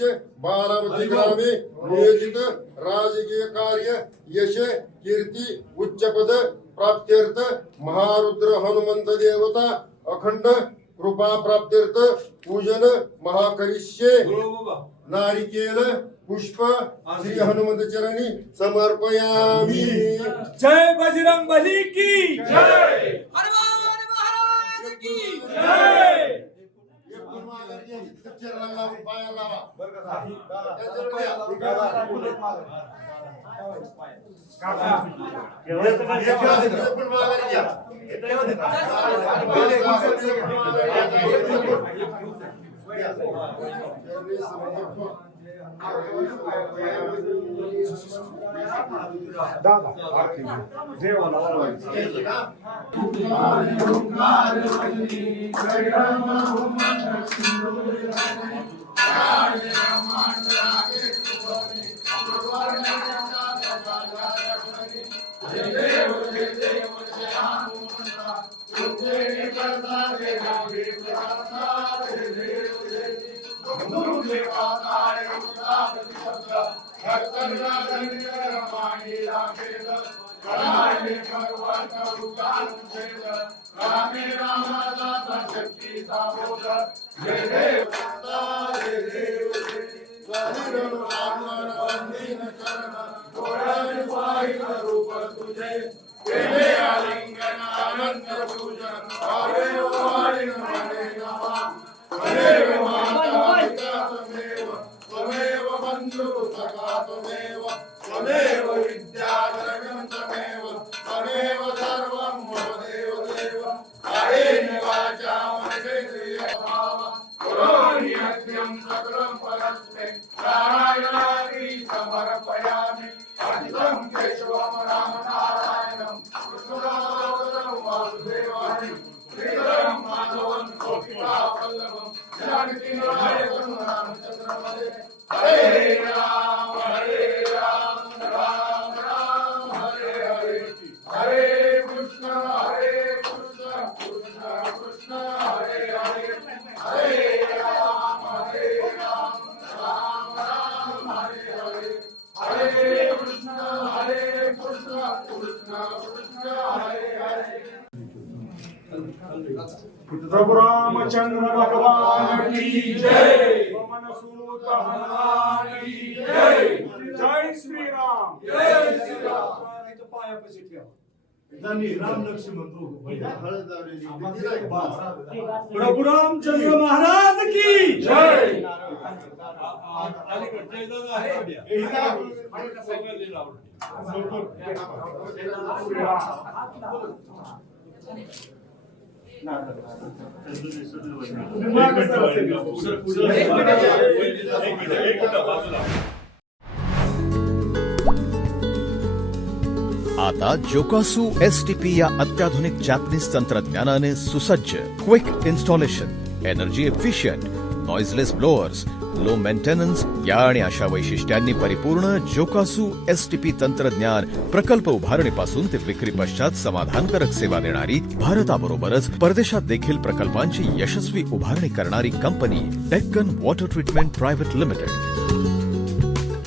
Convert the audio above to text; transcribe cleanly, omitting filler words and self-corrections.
वर्षे बारामती ग्रामे नियोजित राजकीय कार्य यश कीर्ती उच्चपद प्राप्त्यर्थ महारुद्र हनुमंत देवता अखंड कृपा प्राप्त्यर्थ पूजन महाकरिष्ये नारिकेल पुष्प श्री हनुमंत चरणी समर्पयामि। जय बजरंग बली की जय हनुमान महाराज की जय। प्रभु रामचंद्र भगवान की जय। पवन सुत हनुमान की जय। जय श्री राम जय श्री राम। पायापाशी ठेवा। राम लक्ष्मण प्रभु रामचंद्र महाराज की जय। आता जोकासू STP या अत्याधुनिक जॅपनीज तंत्रज्ञानाने सुसज्ज quick installation, energy efficient, noiseless blowers, low maintenance या आणि अशा वैशिष्ट्यांनी परिपूर्ण जोकासू STP तंत्रज्ञान प्रकल्प उभारणीपासून ते विक्री पश्चात समाधानकारक सेवा देणारी, भारताबरोबरच परदेशात देखील प्रकल्पांची यशस्वी उभारणी करणारी company Deccan water treatment private limited.